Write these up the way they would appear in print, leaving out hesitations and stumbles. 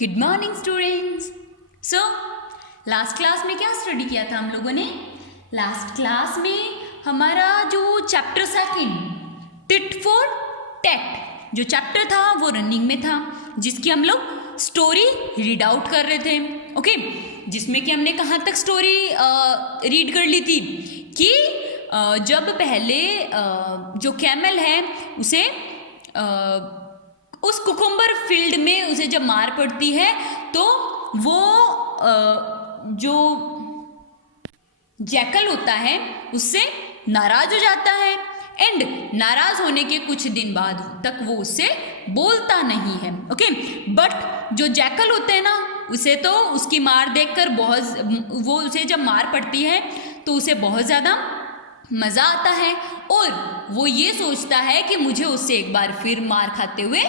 Good morning students. So last class में क्या study किया था हम लोगों ने? लास्ट क्लास में हमारा जो chapter second tit for tat जो चैप्टर था वो रनिंग में था, जिसकी हम लोग स्टोरी रीड आउट कर रहे थे। ओके, जिसमें कि हमने कहाँ तक स्टोरी रीड कर ली थी कि जब पहले जो कैमल है उसे उस कुकुम्बर फील्ड में उसे जब मार पड़ती है तो वो जो जैकल होता है उससे नाराज हो जाता है एंड नाराज होने के कुछ दिन बाद तक वो उससे बोलता नहीं है। ओके, बट जो जैकल होते हैं ना उसे तो उसकी मार देखकर वो उसे जब मार पड़ती है तो उसे बहुत ज़्यादा मज़ा आता है और वो ये सोचता है कि मुझे उससे एक बार फिर मार खाते हुए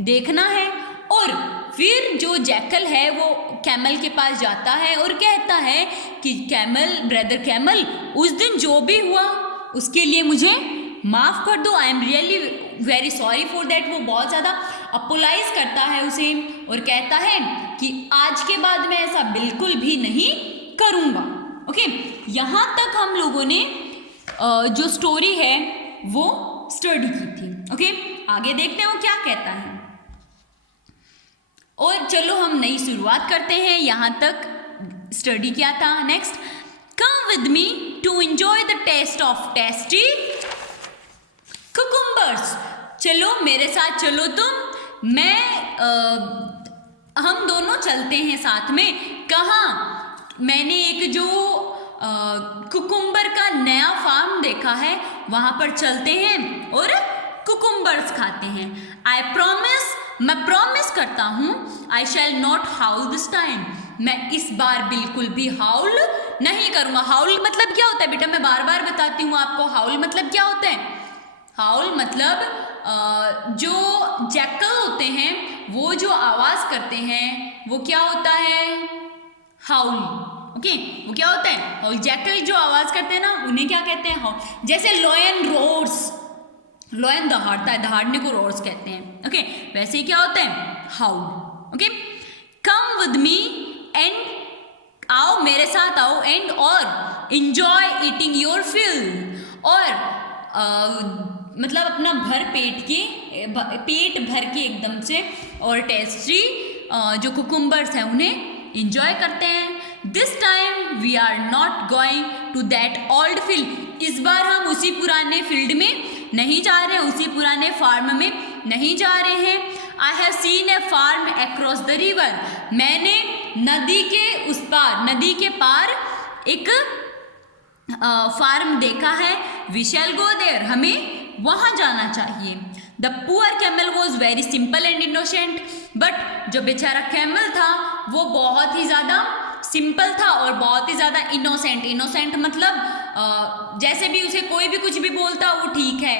देखना है। और फिर जो जैकल है वो कैमल के पास जाता है और कहता है कि कैमल, ब्रदर कैमल, उस दिन जो भी हुआ उसके लिए मुझे माफ़ कर दो, I am really very sorry for that. वो बहुत ज़्यादा अपोलाइज करता है उसे और कहता है कि आज के बाद मैं ऐसा बिल्कुल भी नहीं करूँगा। ओके, यहाँ तक हम लोगों ने जो स्टोरी है वो स्टडी की थी। ओके, आगे देखते हैं वो क्या कहता है। और चलो हम नई शुरुआत करते हैं। यहाँ तक स्टडी किया था। Next, come with me to enjoy the taste of tasty cucumbers. चलो मेरे साथ चलो तुम, हम दोनों चलते हैं साथ में। कहाँ? मैंने एक जो कुकुम्बर का नया फार्म देखा है वहाँ पर चलते हैं और कुकुम्बर्स खाते हैं। आई प्रॉमिस, मैं प्रॉमिस करता हूँ, I shall not howl this time, मैं इस बार बिल्कुल भी हाउल नहीं करूँगा। हाउल मतलब क्या होता है बेटा? मैं बार बार बताती हूँ आपको, हाउल मतलब क्या होता है? हाउल मतलब जो जैकल होते हैं वो जो आवाज़ करते हैं वो क्या होता है? हाउल। ओके, वो क्या होता है? हाउल। जैकल जो आवाज़ करते हैं ना उन्हें क्या कहते हैं? हाउल। जैसे लॉयन रोर्स, लॉयन दहाड़ता है, दहाड़ने को रोर्स कहते हैं। ओके, वैसे ही क्या होता है? Howl. Okay, come with me and, आओ मेरे साथ आओ, एंड और एंजॉय ईटिंग योर फिल, और मतलब अपना पेट भर के एकदम से और टेस्टी जो कुकुम्बर्स हैं उन्हें इंजॉय करते हैं। This time we are not going to that old field, इस बार हम उसी पुराने फील्ड में नहीं जा रहे हैं, उसी पुराने फार्म में नहीं जा रहे हैं। I have seen a farm across the river, मैंने नदी के उस पार, नदी के पार एक फार्म देखा है। वी शैल गो देयर, हमें वहाँ जाना चाहिए। The poor camel was very simple and innocent, but जो बेचारा कैमल था वो बहुत ही ज़्यादा सिंपल था और बहुत ही ज़्यादा इनोसेंट। इनोसेंट मतलब जैसे भी उसे कोई भी कुछ भी बोलता वो ठीक है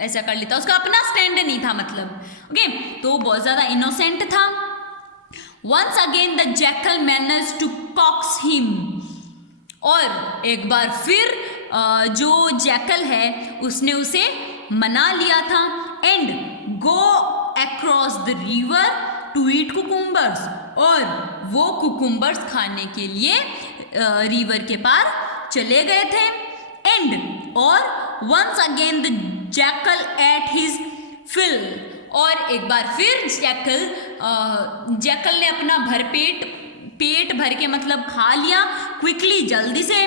ऐसा कर लेता, उसका अपना स्टैंड नहीं था मतलब। ओके, तो वो बहुत ज़्यादा इनोसेंट था। Once again the jackal managed to coax him, और एक बार फिर जो जैकल है उसने उसे मना लिया था। And go across the river to eat cucumbers, और वो कुकुम्बर्स खाने के लिए रिवर के पार चले गए थे। एंड और once again the jackal ate his fill, और एक बार फिर जैकल ने अपना पेट भर के मतलब खा लिया क्विकली, जल्दी से।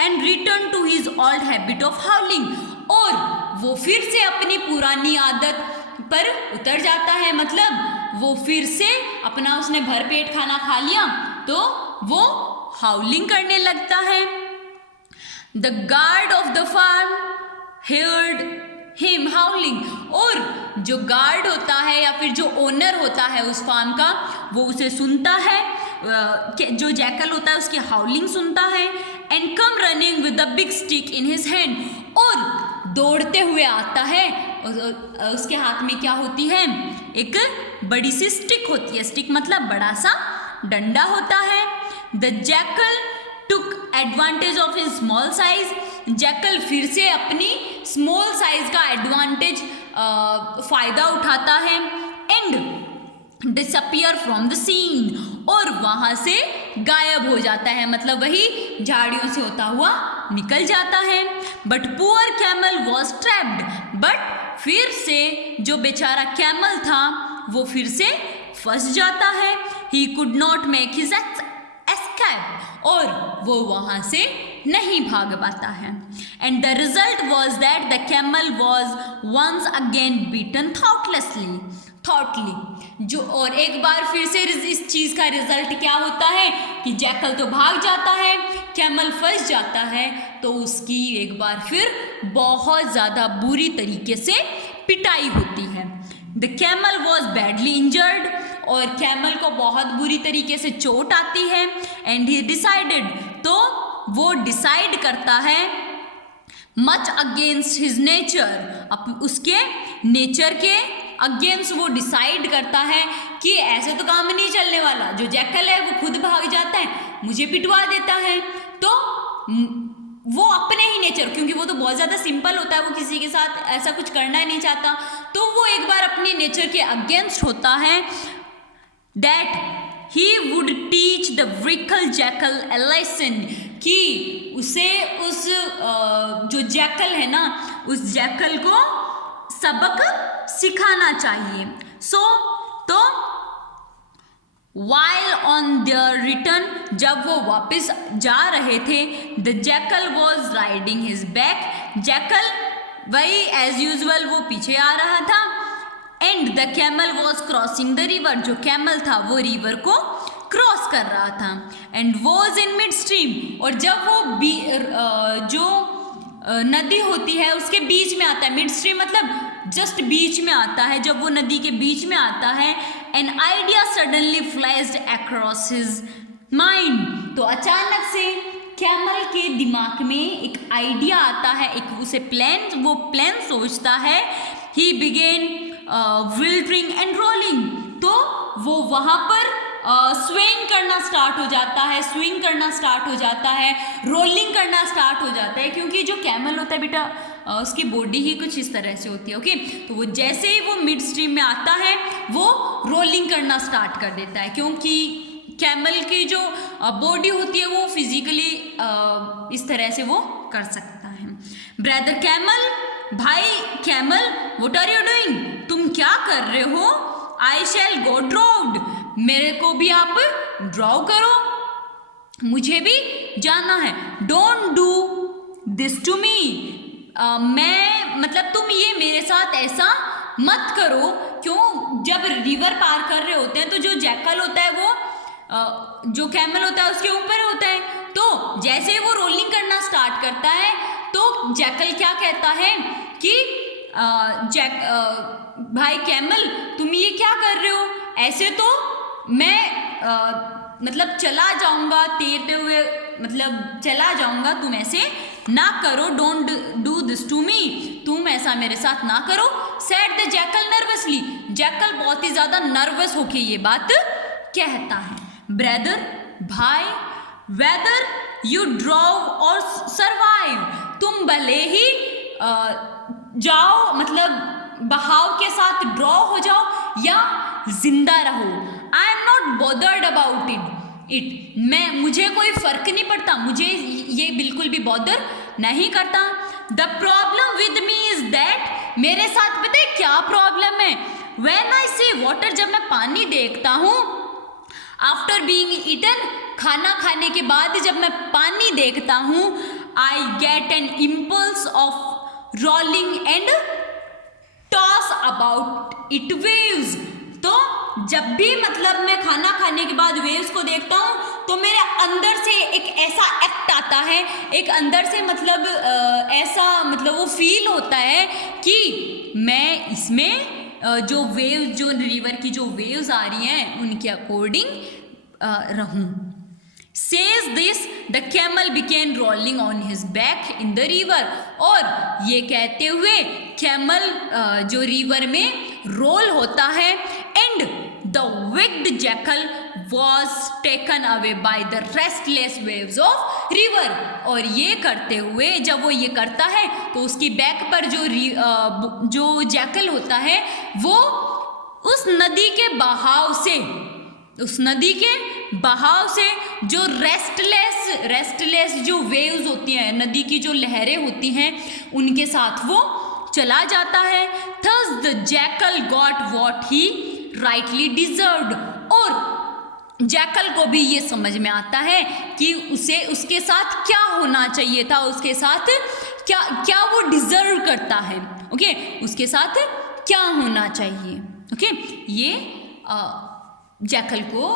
And return to his old habit of howling, और वो फिर से अपनी पुरानी आदत पर उतर जाता है, मतलब वो फिर से अपना, उसने भरपेट खाना खा लिया तो वो हाउलिंग करने लगता है। The guard of the farm heard him howling, और जो गार्ड होता है या फिर जो ओनर होता है उस फार्म का वो उसे सुनता है, जो जैकल होता है उसकी हाउलिंग सुनता है। And come running with the big stick in his hand, और दौड़ते हुए आता है, और उसके हाथ में क्या होती है? एक बड़ी सी स्टिक होती है। स्टिक मतलब बड़ा सा डंडा होता है। The jackal took advantage of his small size, jackal फिर से अपनी स्मॉल साइज का एडवांटेज फ़ायदा उठाता है। And disappear from the scene, और वहां से गायब हो जाता है, मतलब वही झाड़ियों से होता हुआ निकल जाता है। But poor camel was trapped, but फिर से जो बेचारा कैमल था वो फिर से फंस जाता है। He could not make his escape, और वो वहां से नहीं भाग पाता है। And the result was that the camel was once again beaten thoughtlessly, जो, और एक बार फिर से इस चीज का रिजल्ट क्या होता है कि जैकल तो भाग जाता है, कैमल फंस जाता है, तो उसकी एक बार फिर बहुत ज्यादा बुरी तरीके से पिटाई होती है। The camel was badly injured, और कैमल को बहुत बुरी तरीके से चोट आती है। एंड ही डिसाइडेड, तो वो डिसाइड करता है मच अगेंस्ट हिज नेचर, उसके नेचर के अगेंस्ट वो डिसाइड करता है कि ऐसे तो काम नहीं चलने वाला, जो जैकल है वो खुद भाग जाता है, मुझे पिटवा देता है। तो वो अपने ही नेचर, क्योंकि वो तो बहुत ज़्यादा सिंपल होता है, वो किसी के साथ ऐसा कुछ करना नहीं चाहता, तो वो एक बार अपने नेचर के अगेंस्ट होता है। That he would teach the wrinkle jackal a lesson, कि उसे उस जो जैकल है ना, उस जैकल को सबक सिखाना चाहिए। तो वाइल ऑन देयर रिटर्न, जब वो वापस जा रहे थे, the jackal was riding his back, jackal वही एज यूजुअल वो पीछे आ रहा था। And the camel was crossing the river, जो कैमल था वो रिवर को क्रॉस कर रहा था। And was in mid stream, और जब वो जो नदी होती है उसके बीच में आता है, मिड स्ट्रीम मतलब जस्ट बीच में आता है, जब वो नदी के बीच में आता है, an idea suddenly flashed across his mind, तो अचानक से कैमल के दिमाग में एक आइडिया आता है, एक उसे वो प्लान सोचता है। ही बिगेन विल्टरिंग एंड रोलिंग, तो वो वहाँ पर स्विंग करना स्टार्ट हो जाता है, स्विंग करना स्टार्ट हो जाता है, रोलिंग करना स्टार्ट हो जाता है, क्योंकि जो कैमल होता है बेटा उसकी बॉडी ही कुछ इस तरह से होती है। ओके, तो वो जैसे ही वो मिड स्ट्रीम में आता है वो रोलिंग करना स्टार्ट कर देता है, क्योंकि कैमल की जो बॉडी होती है वो फिजिकली इस तरह से वो कर सकता है। ब्रदर कैमल, भाई camel, what are you doing, तुम क्या कर रहे हो? आई शैल गो ड्राउड, मेरे को भी आप ड्राउ करो, मुझे भी जाना है। Don't do this to me, मैं मतलब तुम ये मेरे साथ ऐसा मत करो। क्यों? जब रिवर पार कर रहे होते हैं तो जो जैकल होता है वो जो कैमल होता है उसके ऊपर होता है, तो जैसे ही वो रोलिंग करना स्टार्ट करता है तो जैकल क्या कहता है कि भाई कैमल तुम ये क्या कर रहे हो, ऐसे तो मैं मतलब चला जाऊंगा, तैरते हुए मतलब चला जाऊंगा, तुम ऐसे ना करो, don't do this to me, तुम ऐसा मेरे साथ ना करो। Said the jackal nervously, jackal बहुत ही ज्यादा नर्वस होके ये बात कहता है। ब्रदर, भाई, वेदर यू ड्रॉव और सर्वाइव, तुम भले ही जाओ मतलब बहाव के साथ ड्रॉ हो जाओ या जिंदा रहो, I am not bothered about it, मुझे कोई फर्क नहीं पड़ता, मुझे ये बिल्कुल भी बॉदर नहीं करता। The problem with me is that, मेरे साथ पता है क्या प्रॉब्लम है? व्हेन आई सी वाटर, जब मैं पानी देखता हूँ, आफ्टर बीइंग ईटन, खाना खाने के बाद जब मैं पानी देखता हूँ, I get an impulse of rolling and toss about it waves, तो जब भी मतलब मैं खाना खाने के बाद वेव्स को देखता हूँ तो मेरे अंदर से एक ऐसा एक्ट आता है, एक अंदर से मतलब ऐसा मतलब वो फील होता है कि मैं इसमें जो वेव्स, जो रिवर की जो वेव्स आ रही हैं उनके अकॉर्डिंग रहूं। Says this, the camel began rolling on his back in the river, और ये कहते हुए कैमल जो रिवर में रोल होता है, and the wicked jackal was taken away by the restless waves of river, और ये करते हुए जब वो ये करता है तो उसकी बैक पर जो जैकल होता है वो उस नदी के बहाव से, उस नदी के बहाव से जो रेस्टलेस जो वेव्स होती हैं, नदी की जो लहरें होती हैं, उनके साथ वो चला जाता है। Thus the jackal got what he rightly deserved, और जैकल को भी ये समझ में आता है कि उसे उसके साथ क्या होना चाहिए था, उसके साथ क्या क्या वो डिजर्व करता है। ओके, उसके साथ क्या होना चाहिए। ओके, ये जैकल को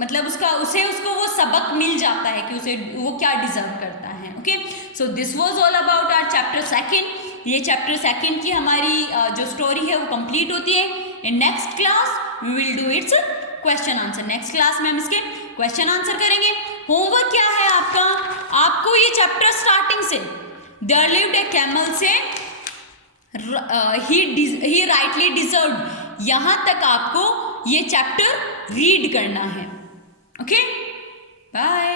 मतलब उसको वो सबक मिल जाता है कि उसे वो क्या डिजर्व करता है। Okay, so this was all about our chapter second. ये चैप्टर सेकंड की हमारी जो स्टोरी है वो कंप्लीट होती है। In next class we will do its question answer. Next class में हम इसके क्वेश्चन आंसर करेंगे। होमवर्क क्या है आपका, आपको ये चैप्टर स्टार्टिंग से देयर लिव्ड ए कैमल से ही राइटली डिजर्व्ड, यहां तक आपको ये चैप्टर रीड करना है। Okay, bye.